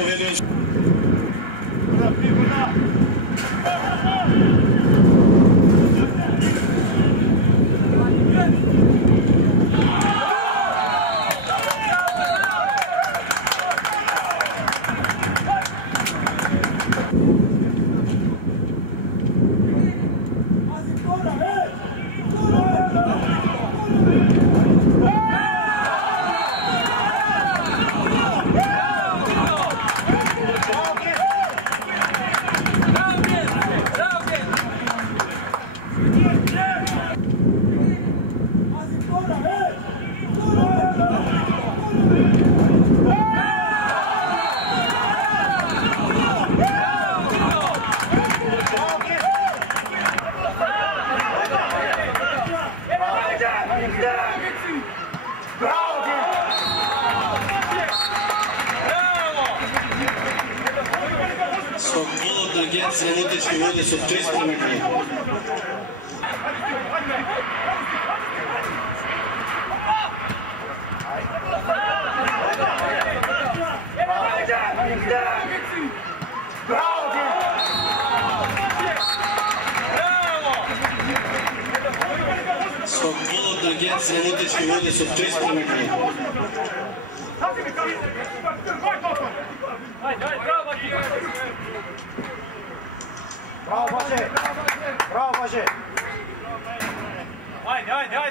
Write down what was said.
povedel. Свобода Дагец, минуточки води с 300 метри. Свобода Дагец, минуточки води с 300 метри. Bravo, Baže! Bravo, Baže! Ajde, ajde, ajde!